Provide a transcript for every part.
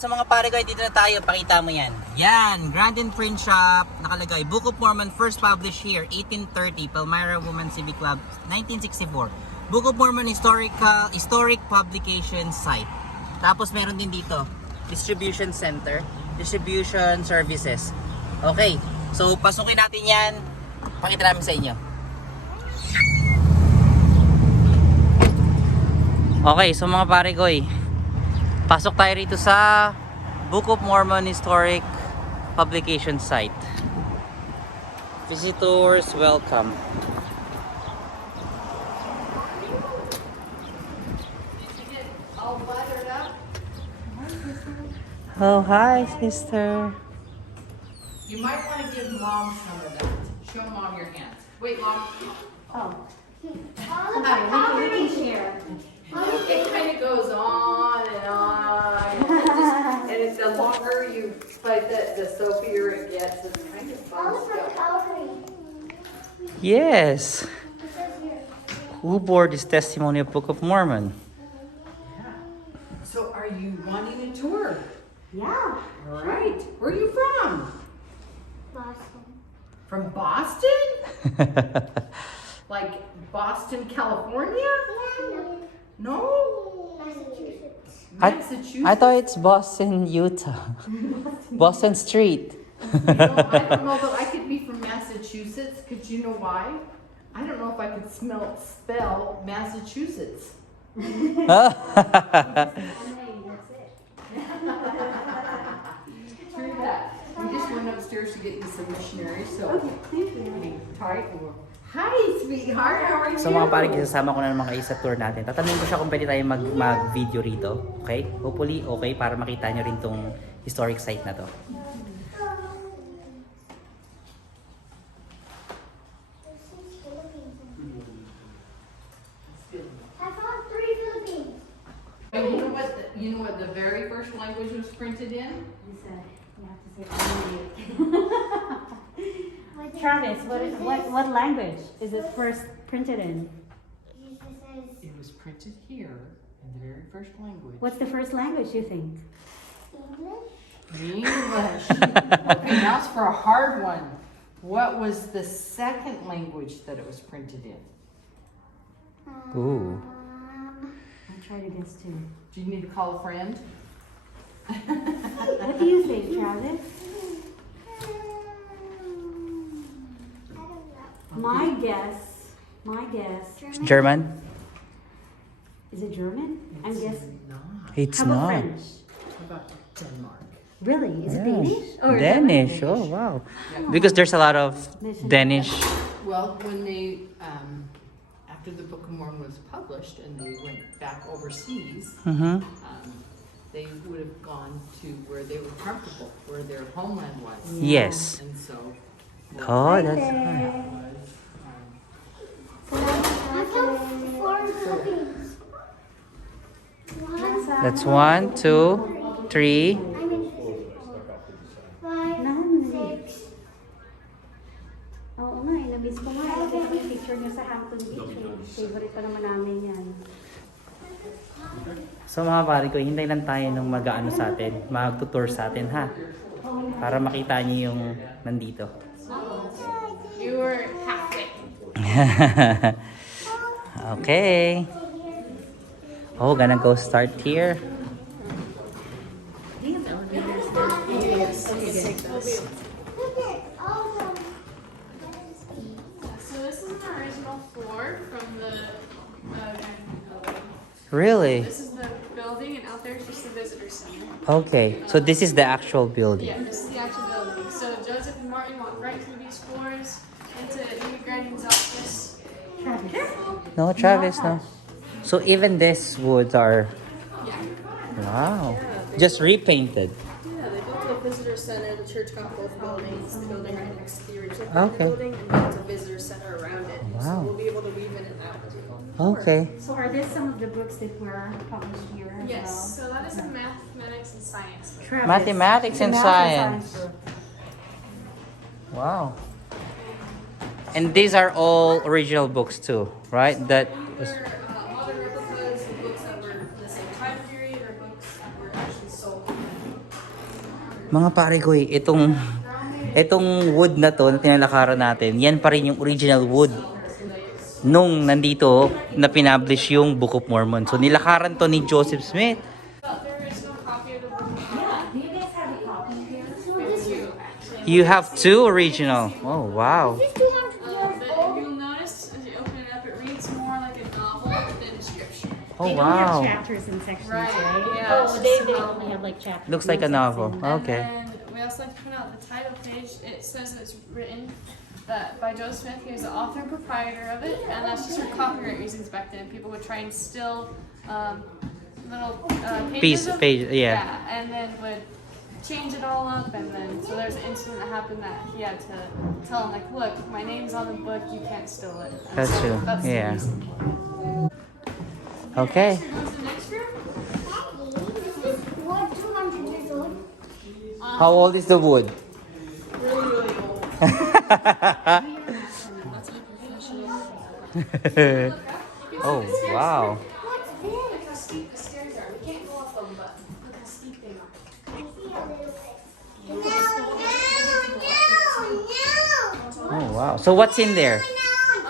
sa mga parekoy, dito na tayo. Pakita mo yan. Yan, Grand and Print Shop. Nakalagay, Book of Mormon first published here, 1830. Palmyra Women's Civic Club, 1964. Book of Mormon historic publication site. Tapos meron din dito, distribution center, distribution services. Okay, so pasukin natin yan. Pakita namin sa inyo. Okay, so mga parekoy, pasok tayo rito sa Book of Mormon Historic Publication Site. Visitors welcome. Oh, hi, sister. You might want to give Mom some of that. Show Mom your hands. Wait, Mom. Oh. We can share. It kind of goes on and on. And it's the longer you fight that, the soapier it gets. It's kind of fun stuff. Yes. Who bore this testimony of Book of Mormon? Yeah. So are you wanting a tour? Yeah. All right. Where are you from? Boston. From Boston? Like Boston, California? No? Massachusetts. Massachusetts? I thought it's Boston, Utah. Boston Street. You know, I don't know that I could be from Massachusetts, because you know why? I don't know if I could spell Massachusetts. That's it. True that. We just went upstairs to get you some missionaries, so. Okay, thank you. Tight. Hi, sweetheart. How are you? So mga parekoy, kasama ko na naman kayo sa tour natin. Tatanungin ko siya kung pwede tayo mag-video rito. Okay? Hopefully, okay, para makita nyo rin tong historic site na to. I found 3 Philippines. And you know what the very first language was printed in? You have to say Travis, what language is it first printed in? It was printed here in the very first language. What's the first language you think? English. Okay, now it's for a hard one. What was the second language that it was printed in? Ooh. I'll try to guess too. Do you need to call a friend? What do you think, Travis? My guess. German? Is it German? I'm guessing. Not. It's How about not. French? How about Denmark? Really? Is it Yes. Danish? Or is that Danish, language? oh wow. Because there's a lot of Danish. Well, when they, after the Book of Mormon was published and they went back overseas, Mm-hmm. they would have gone to where they were comfortable, where their homeland was. Yes. And so. Oh, Right that's there. fine. I found 4 Philippines. That's 1, 2, 3. 5, 6. Oo nga, nabis ko nga. Ito yung picture niya sa Hampton Beach. Favorite pa naman namin yan. So mga parekoy, hintay lang tayo nung mag-ano sa atin, mag-tutor sa atin ha. Para makita niyo yung nandito. You were halfway. Okay. Oh, gonna go start here. So this is an original floor from the building. Really? This is the building, and out there is just the visitor center. Okay, so this is the actual building. Yeah, this is the actual building. So Joseph and Martin walked right through these floors into Amy Grandin's office. Careful. No, Travis, no. So even these woods are, Yeah. wow, just repainted. Yeah, they built the visitor center. The church got both buildings. The building right next to the original Okay. building, and then it's a visitor center around it. Wow. So we'll be able to weave in and out as well. Okay. So are these some of the books that were published here as Yes. well? So that is in mathematics and science. Travis. Mathematics and Math science. Wow. And these are all original books too, right? That was, Other replicas, books that were the same time period, or books that were actually sold. Mga parekoy, itong wood na to na tinalakaran natin, yan pa rin yung original wood nung nandito na pinablish yung Book of Mormon. So nilakaran to ni Joseph Smith. There is no copy of the book. Do you guys have a copy here? You have two original. Oh, wow. But if you'll notice, as you open it up, it reads more like a novel than scripture. Oh, They don't have wow. chapters and sections, Right, right? yeah, Oh, it's they just a only have like chapters. Looks like a novel. Okay. And then we also like to point out the title page. It says it's written by Joseph Smith. He was the author and proprietor of it, and that's just for copyright reasons back then. People would try and steal little pages. Yeah. And then would change it all up, and then so there's an incident that happened that he had to tell him, like, look, my name's on the book, you can't steal it. And That's true. That's Yeah. the reason. Okay. Should we go to the next room? What, 200 years old? How old is the wood? Really, really old. Oh, wow. What's Look how steep the stairs are. We can't go up them, but look how steep they are. Oh, wow. So what's in there?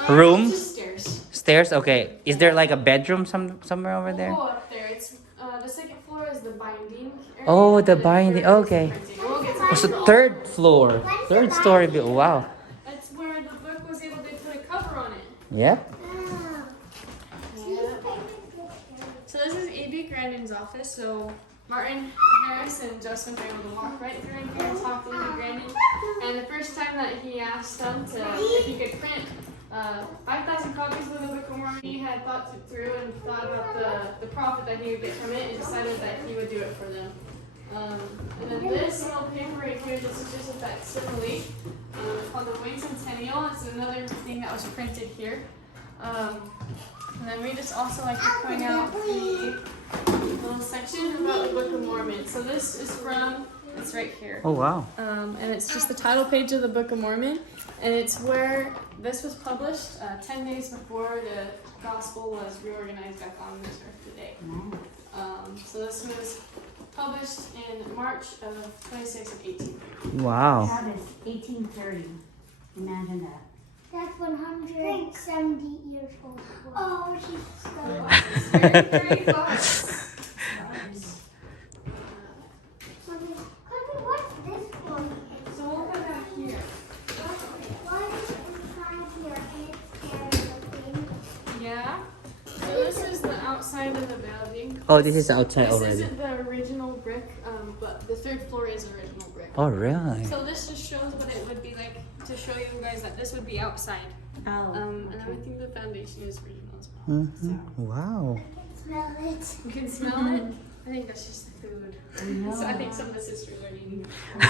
Room? It's just stairs. Stairs? Okay. Is there like a bedroom somewhere over there? We'll go up there. It's the second floor is the binding area. Oh, the and binding. third is the Okay. printing. We'll get to Oh, that. so third floor. Third story. Wow. That's where the book was able to put a cover on it. Yep. So this is A.B. Grandin's office. So Martin Harris and Justin were able to walk right through in here and talk to A.B. Grandin. And the first time that he asked them if he could print 5,000 copies of the Book of Mormon, he had thought it through and thought about the profit that he would get from it and decided that he would do it for them. And then this little paper right here, this is just a facsimile. It's called the Wayne Centennial. It's another thing that was printed here. And then we just also like to point out the little section about the Book of Mormon. So this is from, it's right here. Oh, wow. And it's just the title page of the Book of Mormon. And it's where this was published 10 days before the gospel was reorganized back on this earth today. So this was published in March of 26 of 1830. Wow. Travis, 1830. Imagine that. That's 170 years old. Oh, she's so Very, very far. Mommy, what's this for? So we'll come back here. Why is it inside your head and Yeah. So this is the outside of the building. Oh, this is outside This already. isn't the original brick, but the third floor is original brick. Oh, really? So this just shows what it would be like to show you guys that this would be outside. Oh. And then I think the foundation is original as well. Wow. smell it? You can smell it. I think that's just the food. So I think some of the sisters are eating. What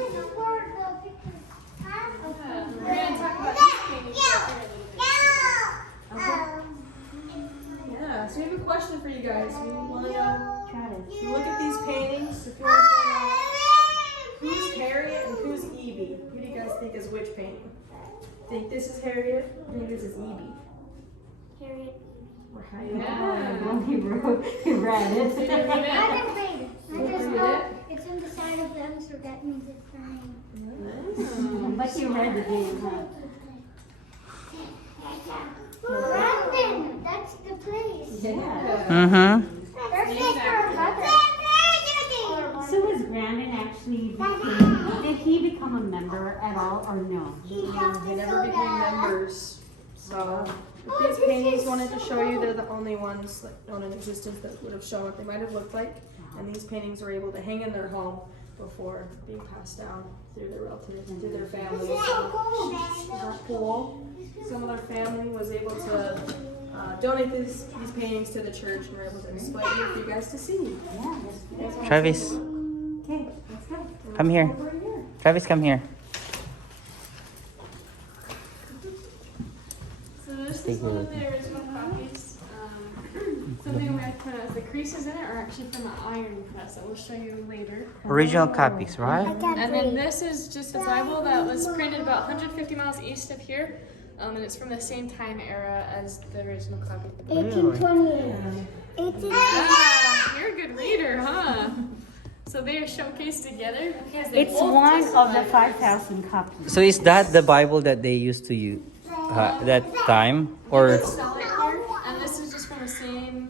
is for the picture? We're gonna talk about this painting right here a little bit. Yeah, so we have a question for you guys. We want to Travis. look at these paintings. If you want to find out who's Harriet and who's Evie. Who do you guys think is which painting? Think this is Harriet? Think this is Evie? Harriet. Yeah. He wrote, he read it. Did you read I it? didn't read it. I just know it's on the side of them, so that means it's fine. But he read the game, huh? Brandon, that's the place. Yeah. Mm-hmm. Perfect for a mother. So was Brandon actually, did he become a member at all or no? He helped They us never so became bad. members. So if these paintings wanted to show you, they're the only ones that known in existence that would have shown what they might have looked like. And these paintings were able to hang in their home before being passed down through their relatives, through their families. This is so cool, Isn't man. that cool? Some other family was able to donate these paintings to the church and were able to display them for you guys to see. You guys wanna Travis, see them? Okay, let's go. come here. Over here. Travis, come here. So this Take is a one look. of the original copies. Something we had put out. The creases in it are actually from an iron press that we'll show you later. Original copies, right? And then this is just a Bible that was printed about 150 miles east of here. And it's from the same time era as the original copy. 1828. 1828. Ah, you're a good reader, huh? So they are showcased together because they It's both one of the testified. 5,000 copies. So is that the Bible that they used to use that time or Sell it here, and this is just from the same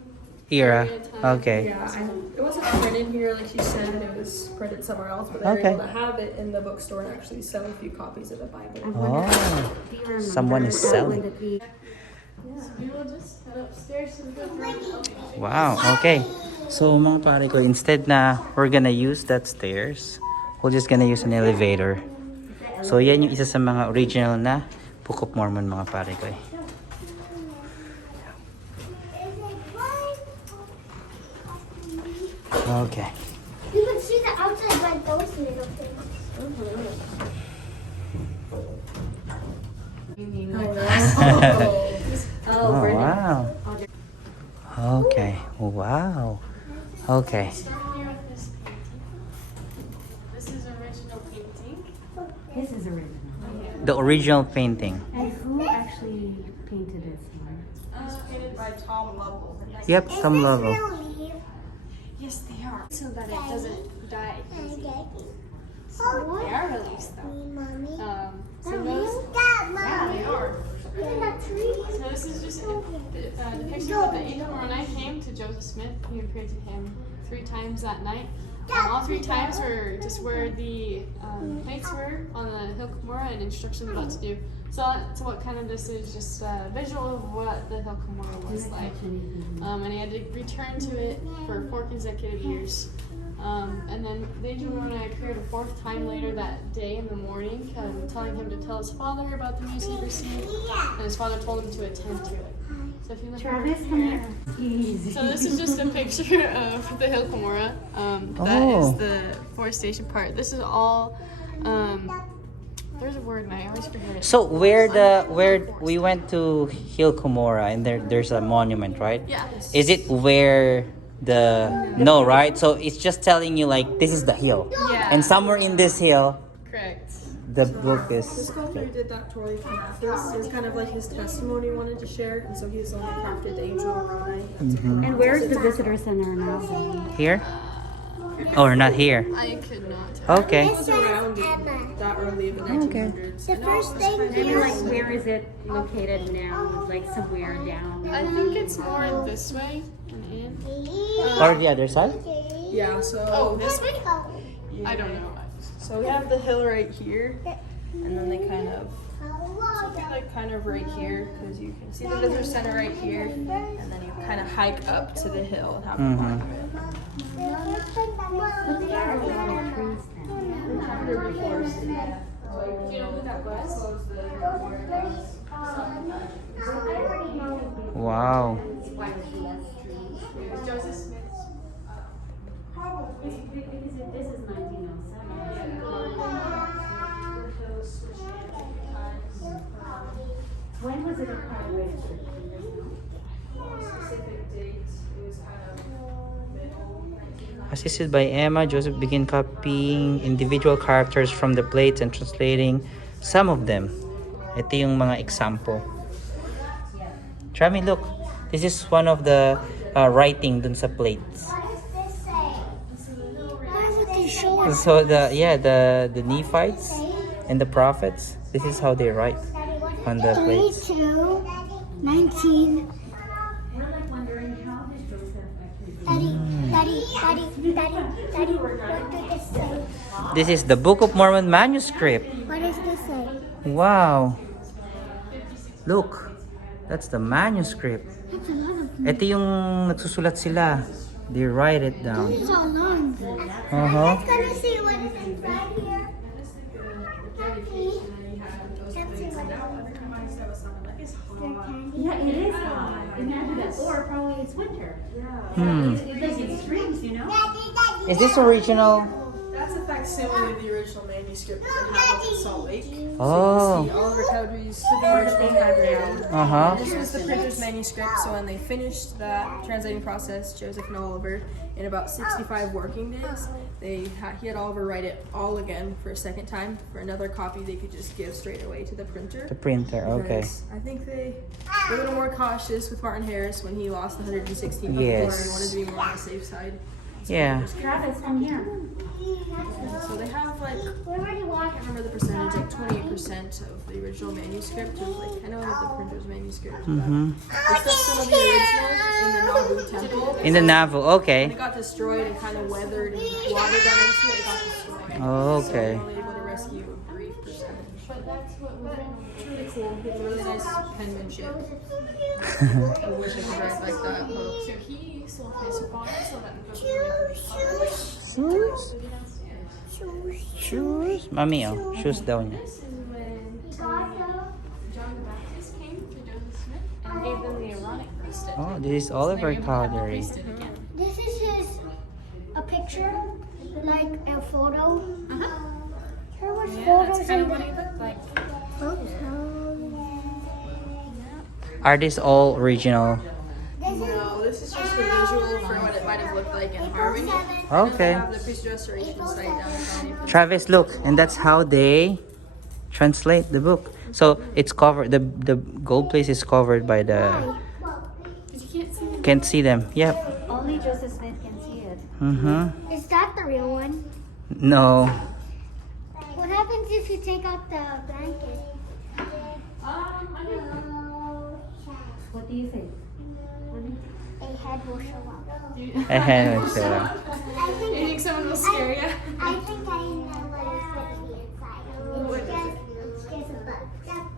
era? period of time. Okay. Yeah, it wasn't printed here like she said. It was printed somewhere else, but they were Okay. able to have it in the bookstore and actually sell a few copies of the Bible. Oh, Do you remember someone is that selling. one that we- So we will just head upstairs to the good room. Wow, okay. So mga pare ko, instead na we're gonna use that stairs, we're just gonna use an elevator. So yan yung isa sa mga original na Book of Mormon mga pare ko. Okay. You can see the outside by those little things. Oh, wow. Okay. Wow. Okay. Start here with this painting. This is original painting. This is original. The original painting. And who actually painted this one? Painted by Tom Lovell. Yep, some level. Yes, they are. So that it doesn't die easy. Oh, They are released though. Mommy. So those, That, yeah, they are. Look at that tree. So this is just a depiction of the angel. When I came to Joseph Smith, he appeared to him 3 times that night. All 3 times were just where the plates were on the Hill Cumorah and instructions about to do. So what kind of this is just a visual of what the Hill Cumorah was like. And he had to return to it for 4 consecutive years. And then the angel Moroni appeared a 4th time later that day in the morning, telling him to tell his father about the news he received, and his father told him to attend to it. So if you look Travis, over come here, here. so this is just a picture of the Hill Cumorah. That Oh. is the forestation part. This is all. There's a word and I always forget it. So where we went to Hill Cumorah and there's a monument, right? Yeah. Is it where no, right? So it's just telling you like this is the hill. Yeah. And somewhere in this hill Correct. the book The is. sculptor who did that Torley Kanafis is kind of like his testimony he wanted to share, and so he's the one who crafted the angel Moroni. And where's the visitor center now? Here? Or not here? I could not. Okay. It was around that early in the 1900s. The first thing Maybe like where is it located now? Like somewhere down. I think it's more this way and in. Or the other side? Yeah, so Oh, this way? I don't know. so we have the hill right here, and then they kind of right here, because you can see the visitor center right here, and then you kind of hike up to the hill and have a monument. But there are a lot of trees now. There before. Do you know who that was? Wow. Joseph Smith's. Because this is 1907. When was it acquired? Assisted by Emma, Joseph began copying individual characters from the plates and translating some of them. Ito yung mga example. Trami, look. This is one of the writing dun sa plates. So the Nephites and the prophets, this is how they write on the plates. 22, 19. We're like wondering how did Joseph actually Daddy, what did this say? This is the Book of Mormon manuscript. What does this say? Wow. Look. That's the manuscript. That's a lot of Ito yung nagsusulat sila. They write it down. It's so long. Uh-huh. Let's go see what is inside here. Let's see what Yeah, it is hot. Imagine that. Or probably it's winter. Hmm. It's like it streams, you know? Is this original? That's a facsimile of the original manuscript. manuscript that they have up in Salt Lake. Oh. See Oliver Cowdery's part they had down. Uh-huh. This was the printer's manuscript, so when they finished that translating process, Joseph and Oliver, in about 65 working days, he had Oliver write it all again for a second time for another copy they could just give straight away to the printer. The printer, okay. Because I think they were a little more cautious with Martin Harris when he lost the 116 before Yes. and wanted to be more on the safe side. Yeah. Travis, come here. So they have like, We already I watched. can't remember the percentage, like 28% of the original manuscript, of like kind of like the printer's manuscript. There's still some of the original in the Nauvoo temple. In the Nauvoo, And okay. it got destroyed and kind of weathered and water got into it, it got destroyed. Oh, So okay. they were only able to rescue a brief percentage. But that's what was It's really cool. It's really nice penmanship. I wish I could write like that. So he sold his farm so that the book would Shoes? Shoes? Mami, oh. Shoes daw niya. This is when John the Baptist came to Joseph Smith and gave them the Aaronic priesthood. Oh, this is Oliver Cowdery. This is his a picture, like a photo. There was photos That's kind in of what he the looked like. Are these all original? No, this is just the visual for what it might have looked like in Harmony. Okay. They have the priest restoration site down in Palmyra. Travis, look, and that's how they translate the book. So it's covered. The gold place is covered by the. Can't see them. Yep. Only Joseph Smith can see it. Mm-hmm. Is that the real one? No. What happens if you take out the blanket? I don't know. What do you think? A head will show up. Ahead. I You think think someone will scare you? I think I know what is going to be inside. It's just a bug.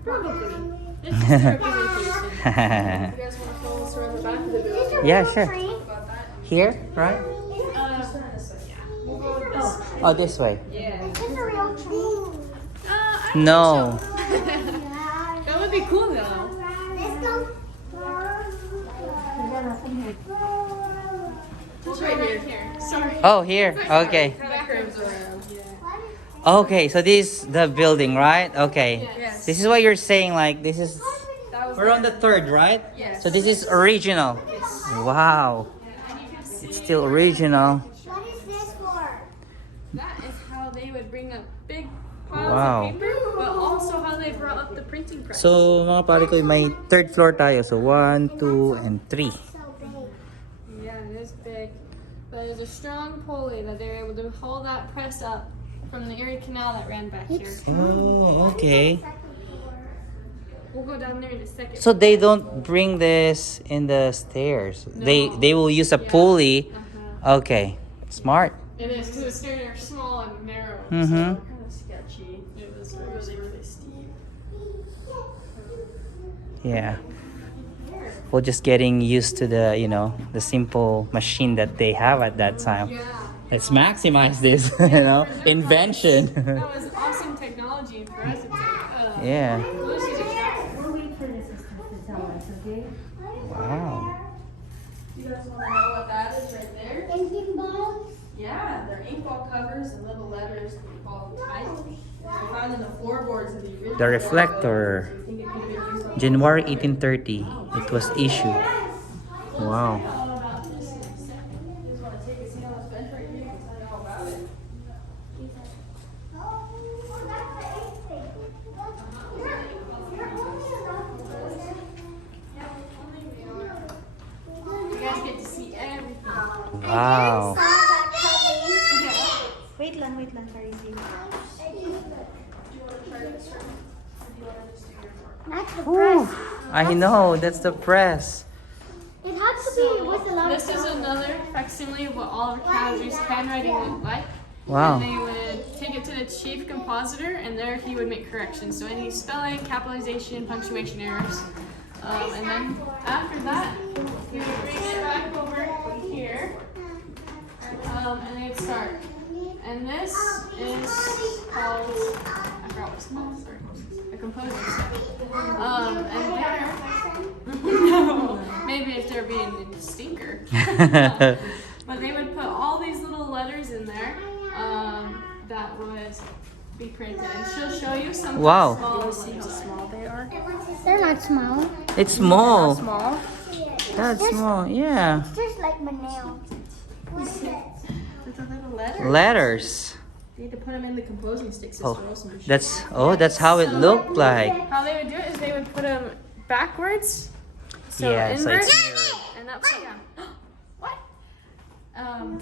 Probably. It's just a representation. You guys want to follow us around the back of the building? Yeah, sure. Tree? Here, right? We'll go with this. Oh, this way. Yeah. Is this a real tree? No. That would be cool though. Let's go. It's right here. Sorry. Oh, here. Okay. That curves around. Okay, so this is the building, right? Okay. Yes. This is what you're saying, like, this is... That was We're on the third, right? Yes. So this is original. Wow. It's still original. What is this for? That is how they would bring up big piles Wow. of paper, but also how they brought up the printing press. So, mga pare ko, may third floor tayo. So, 1, 2, and 3. So big. Yeah, it is big. But there's a strong pulley that they're able to hold that press up from the Erie Canal that ran back here. Oh, okay. We'll go down there in a second. So, they don't bring this in the stairs. They will use a pulley. Okay. Smart. It is because the stairs are small and narrow. Mm-hmm. kind of sketchy. It was really, really steep. Yeah. We're just getting used to the, the simple machine that they have at that time. Yeah. Let's maximize this, invention. That was awesome technology for us. It's like, Yeah. let's use a tractor. We'll wait for the sisters to tell us, okay? Wow. You guys want to know what that is right there? Inking balls? Yeah, they're ink ball covers and little letters that we call type. They're found in the floorboards of the original. The reflector. So you think it could have been used on January 1830, it was issued. Wow. all about this. You just want to take a seat on this bench right here, you can tell you all about it. You guys get to see everything. Wow. Wait lang, Carisi. That's the press. I know, that's the press. It has to be with a lot This of is another facsimile of what Oliver Cowdery's handwriting looked like. Wow. And they would take it to the chief compositor, and there he would make corrections. So any spelling, capitalization, punctuation errors. And then after that, he would bring it back over here, and they'd start. And this is called, I forgot what it's called, sorry, a composing step. And there, no, maybe if they're being a stinker. But they would put all these little letters in there that would be printed, and she'll show you some Wow. small See how small they are? They're not small. It's small. Small? That's small. Yeah. It's just like my nail. It's a little letter. Letters. You need to put them in the composing sticks. Oh, that's how it looked like. How they would do it is they would put them backwards, so Yeah, so inverse, it's mirrored. and upside down. What?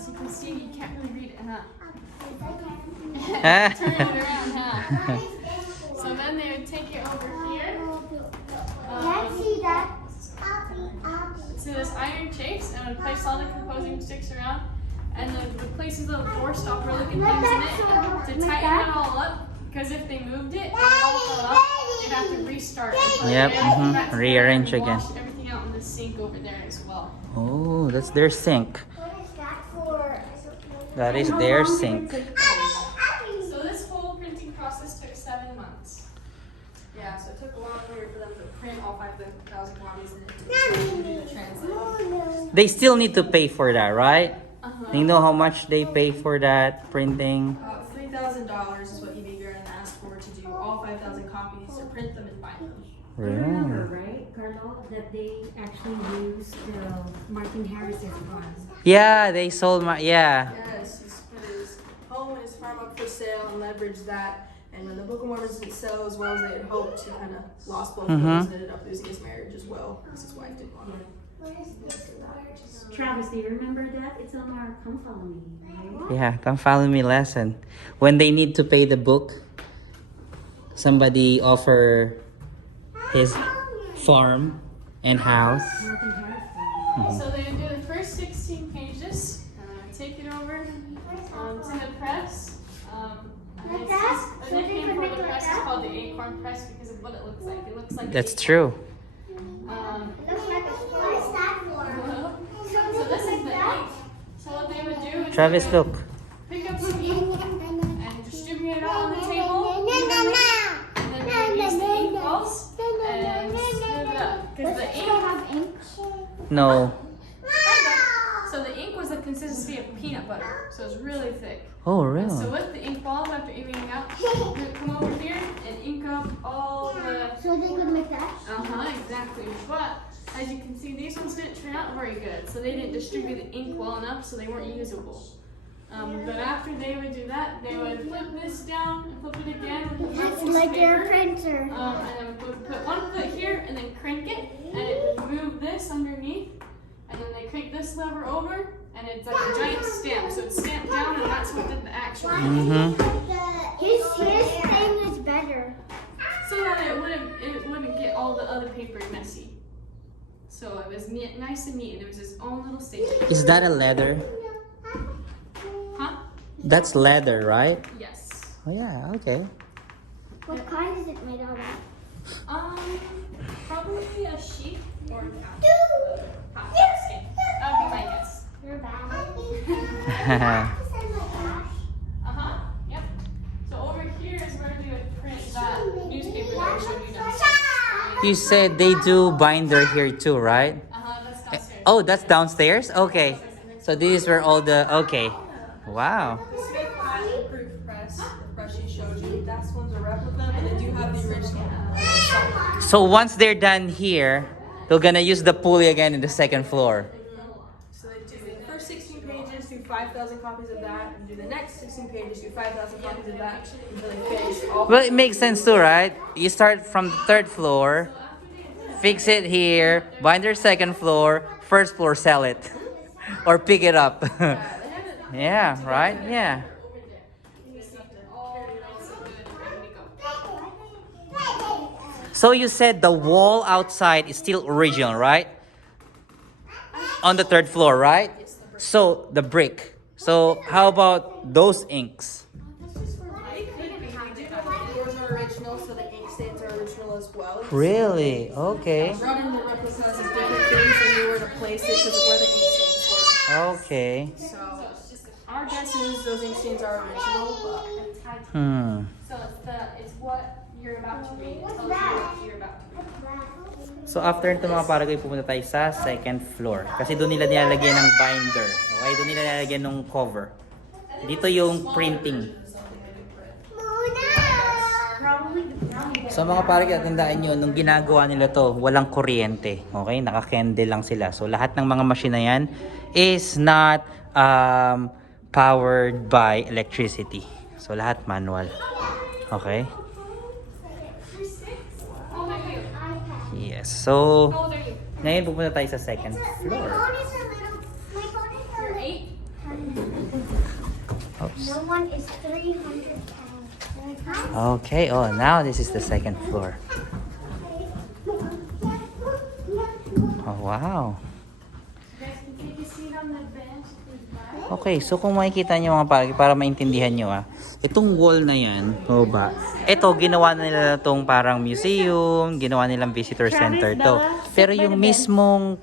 So you can see you can't really read it, huh? Turn it around, huh? So then they would take it over here. Can't see that. To this iron chase and would place all the composing sticks around, and then would place these little door stopper looking things in it to tighten it all up, because if they moved it and it all fell up, they'd have to restart. And put Yep, everything back together rearrange and again. wash everything out in the sink over there as well. Oh, that's their sink. What is that for? That is their sink. So this whole printing process took 7 months. Yeah, so it took a while for them to print all 5,000 copies and it to do the translate. They still need to pay for that, right? Uh-huh. Do you know how much they pay for that printing? $3,000 is what EB Garden asked for to do all 5,000 copies, to print them and bind them. You remember, Really? right, Carlo, that they actually used Martin Harris's run. Yeah, they sold my, yeah. Yes, he's put his home and his farm up for sale and leveraged that. And when the Book of Mormon didn't sell as well as they had hoped, he kind of lost both of those and ended up losing his marriage as well, because his wife didn't want him. Travis, do you remember that? It's on our Come Follow Me, right? Yeah, come follow me lesson. When they need to pay the book, somebody offer his farm and house. Martin Harris. So they would do the first 16 pages, take it over to the press. And Like it's that? just- So the they nickname could for make the like press is that? called the acorn press because of what it looks like. It looks like That's an true. acorn. Looks like a what is that for? So this is the ink. So what they would do is Travis, they would look. pick up some ink and distribute it out on the table evenly, and then they would use the ink balls and smooth it up. Because the ink, No. so the ink was the consistency of peanut butter, so it's really thick. Oh, And so really? with the ink balls, after evening out, you would come over here and ink up all the. So they could make that? Exactly. But as you can see, these ones didn't turn out very good, so they didn't distribute the ink well enough, so they weren't usable. But after they would do that, they would flip this down and flip it again with a It's piece of like your paper. printer. And then we would put one foot here and then crank it, and it would move this underneath, and then they crank this lever over, and it's like a giant stamp. So it's stamped down, and that's what did the actual. Mm-hmm. His thing is better. So that it wouldn't get all the other paper messy. So it was neat, nice and neat, and it was its own little statement. Is that a leather? Huh? That's leather, right? Yes. Oh, yeah, okay. What kind is it made out of? Probably a sheep or a cow. Dude! That would be my guess. You're bad. Uh-huh. Yep. So over here is where they would print that newspaper that I showed you downstairs. You said they do binder here too, right? That's downstairs. Oh, that's downstairs? Okay. So this is where all the, okay. Wow. The Smith proof press, the press she showed you, that's one's a replica, but they do have the original. So once they're done here, they're gonna use the pulley again in the second floor. So they do the first 16 pages, do 5,000 copies of that, and do the next 16 pages, do 5,000 copies of that, until they finish all. Well, it makes sense too, right? You start from the third floor, fix it here, bind your second floor, first floor, sell it. Or pick it up. Yeah, right? Yeah. So you said the wall outside is still original, right? On the third floor, right? So the brick. So how about those inks? The doors are original, so the ink stains are original as well. Really? Okay. Brought in the replicas as different things and knew where to place it because of where the ink stains were. Okay. So our guess is those ink stains are original, but So it's what you're about to read. It tells you what you're about to read. So after nito mga parekoy, pumunta tayo sa second floor. Kasi doon nila nilalagyan ng binder. Okay? Doon nila nilalagyan ng cover. Dito yung printing. Muna! So mga pare, tandaan nyo, nung ginagawa nila to, walang kuryente. Okay? Naka-candle lang sila. So lahat ng mga machine na yan is not powered by electricity. So lahat manual. Okay? Yes. So, How old are you? ngayon pupunta tayo sa second floor. You're 8? Oops. No one is 300 pounds. Okay, oh, now this is the second floor. Oh, wow. You guys can take a seat on the bench. Okay, so kung makikita nyo mga pare, para maintindihan nyo itong wall na yan, o ba, ito ginawa na nila itong parang museum, ginawa nilang visitor center to. Pero yung mismong,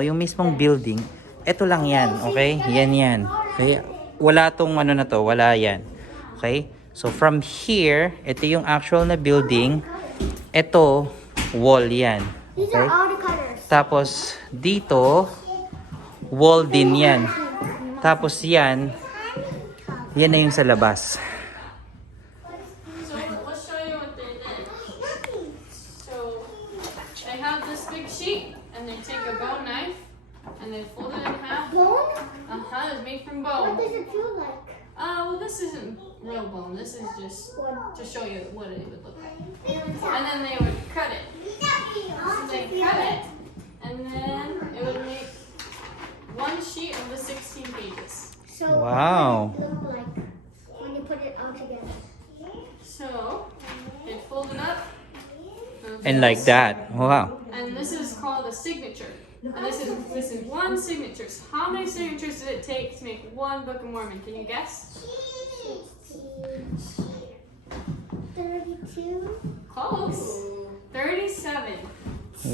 yung mismong building, ito lang yan, okay? Yan. Okay? Wala tong na to, wala yan. Okay? So from here, ito yung actual na building, ito, wall yan. These Okay? are all the colors. Tapos dito, wall din yan. Tapos yan na yung sa labas. So let's show you what they did. So they have this big sheet, and they take a bone knife, and they fold it in half. Bone? It's made from What bone. does it feel like? Well, this isn't real bone. This is just to show you what it would look like. And then they would cut it. So they cut it, and then it would make one sheet of the 16 pages. So Wow. what does it look like when you put it all together? So they fold it up. And like that. Wow. And this is called a signature. And this is one signature. So how many signatures did it take to make one Book of Mormon? Can you guess? 32. Close. 37.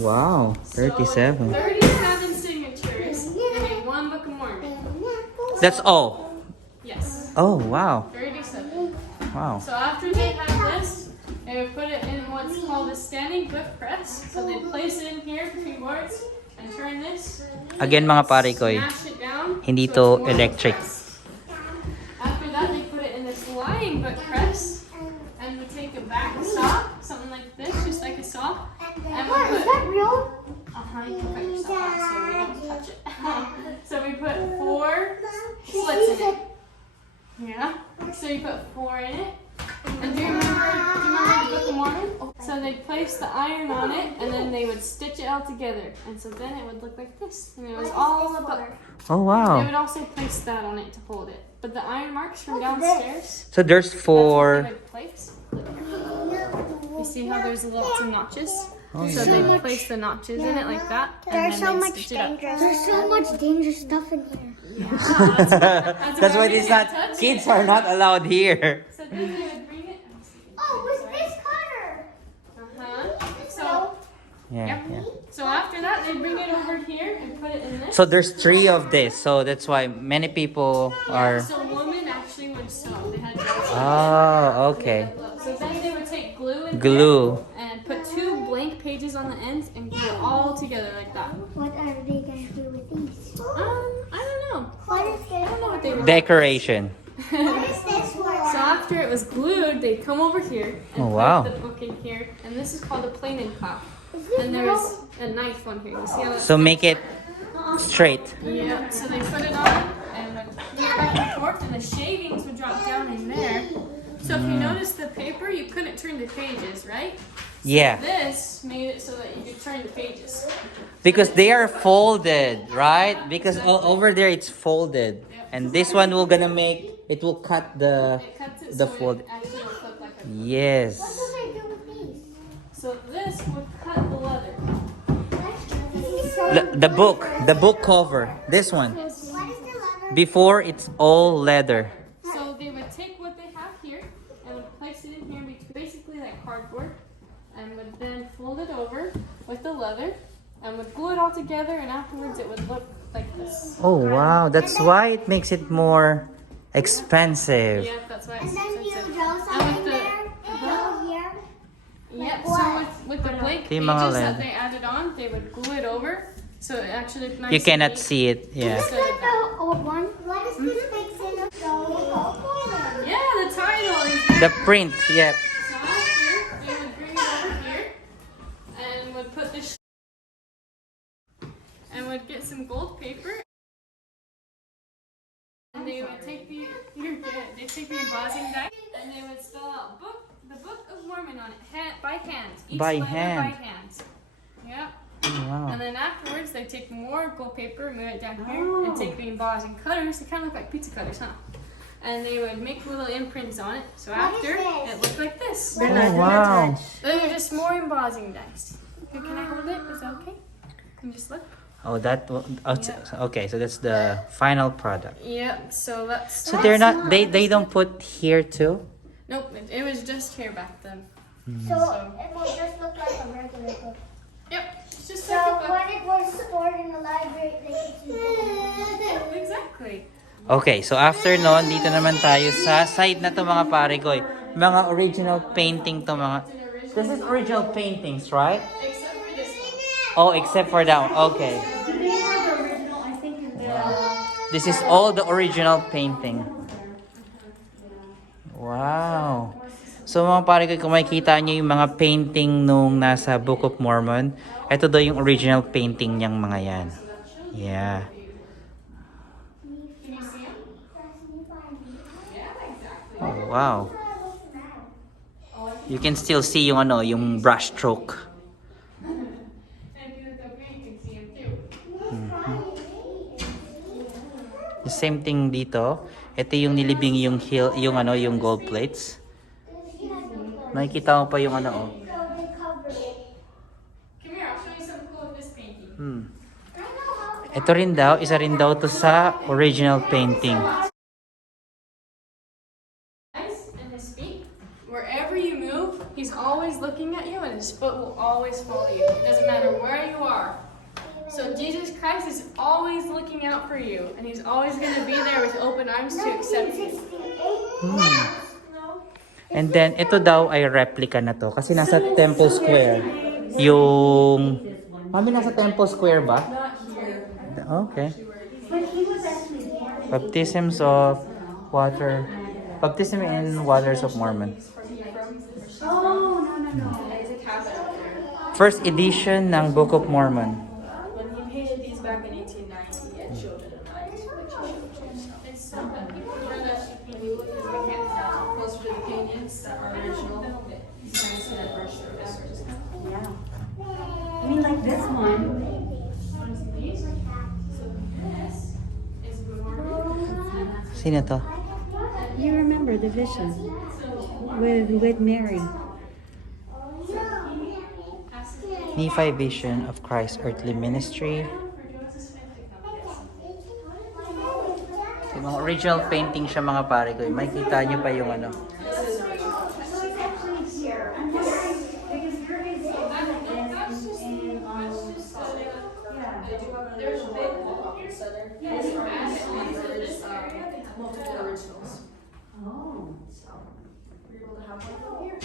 Wow. 37. 37 signatures to make one Book of Mormon. That's all. Yes. Oh, wow. 37. Wow. So after they have this, they would put it in what's called a standing book press. So they place it in here between boards and turn this. Again, mga parekoy, Smash it down. hindi so to it's more electric. press. After that, they put it in this lying book press, and we take a back saw, something like this, just like a saw, and we What, is put. that real? You can cut yourself out, so we don't touch it. So we put 4 slits in it. Yeah. So you put 4 in it. And do you remember the Book of Mormon? So they place the iron on it, and then they would stitch it all together, and so then it would look like this, and it was all a book. Oh, They wow. would also place that on it to hold it. But the iron marks from downstairs, So there's that's what 4. they would place. You see how there's lots of notches? Oh, So yeah. they place the notches in it like that, and There's so then they much stitch it up. dangerous. There's so much dangerous stuff in here. That's why it's not, kids are not allowed here. So then they would bring it. Oh, what's this color? So Yeah, yeah. so after that, they bring it over here and put it in this. So there's 3 of this. So that's why many people are. So women actually would sew. They had to Oh, okay. So then they would take glue and Glue. and put 2 blank pages on the ends and glue it all together like that. What are they gonna do with these? I don't know. What is this? I don't know what they were. Decoration. What is this for? So after it was glued, they'd come over here and Oh, wow. put the book in here, and this is called a planing cloth. Is this And real? there's a knife on here. You see how that's So make it straight. Yeah, so they put it on and would flip it back and forth, and the shavings would drop down in there. So if you notice the paper, you couldn't turn the pages, right? Yeah. This made it so that you could turn the pages. Because they are folded, right? Because over there it's folded. And this one will gonna make, it will cut the, It cuts it the so fold. it actually will flip like a. Yes. What do they do with these? So this would cut the leather. The book cover. This one. What is the letter? Before it's all leather. So they would take what they have here and would place it in here between, basically like cardboard, and would then fold it over with the leather and would glue it all together, and afterwards it would look like this. Oh wow, that's why it makes it more expensive. Yeah, that's why it's And then you expensive. draw And something with the, there. Draw here. yep, what? so with the blank Yung pages mga that leather. they added on, they would glue it over, so it actually nice You and cannot neat. see it. Yeah. Is this like the old one? What is this big thing? Yeah, the title. Exactly. The print. Yeah. So after, they would bring it over take the embossing die and they would spell out the Book of Mormon on it by hand. Each By letter hand. by hand. Yeah. Wow. And then afterwards, they take more gold paper, move it down here, and take the embossing cutters. They kind of look like pizza cutters, huh? And they would make little imprints on it. So after, it looked like this. They're Oh, not gonna wow. touch. Those are just more embossing dice. Okay, can I hold it? Is that okay? Can you just look? Oh, okay. So that's the final product. Yep. So let's. So they're not. They don't put here too. Nope. It was just here back then. So it will just look like a regular book. Yep. It's just So like a book. when it was stored in the library, they could see books. Exactly. Okay, so after nun, dito naman tayo sa side na to mga parekoy. Mga original painting to mga. This is original paintings, right? Except for this one. Oh, except for that one. Okay. Do they have the original? I think in the... This is all the original painting. Wow. So mga parekoy, kung makikita nyo yung mga painting nung nasa Book of Mormon, ito daw yung original painting niyang mga yan. Yeah. Oh, wow. You can still see yung ano, yung brush stroke. And if you look up here, you can see him too. The same thing dito. Ito yung nilibing yung hill, yung ano, yung gold plates. Nakikita mo pa yung ano, oh. Come here, I'll show you something cool with this painting. Ito rin daw, isa rin daw to sa original painting. Eyes and his feet. Wherever you move, he's always looking at you and his foot will always follow you. It doesn't matter where you are. So Jesus Christ is always looking out for you and he's always going to be there with open arms to accept you. And then, ito daw ay replica na to. Kasi nasa Temple Square. Yung... Mami, nasa Temple Square ba? Okay. But he was actually born. Baptisms of water. Baptism in Waters of Mormon. Oh, no. There's a cabinet there. First edition ng Book of Mormon. When he painted these back in 1890, it showed it in light, which shows you. It's so that people know that she painted because we can't tell. Closer to the paintings that are original, you can see that brush stroke. Yeah. I mean, like this one. Sino to? You remember the vision with Mary. Nephi vision of Christ's earthly ministry. Yung mga original painting siya mga pare ko. May kita nyo pa yung ano. There's a big wall up the center. Multiple originals. Oh. So, we're able to have one from here.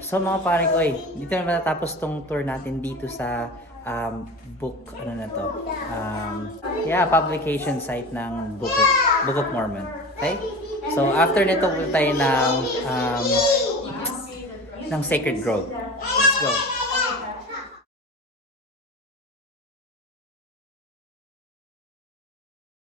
So mga pare ko, dito na matatapos tong tour natin dito sa book, ano na to, publication site ng Book of Mormon. Okay? So after nito, punta tayo ng Sacred Grove. Let's go.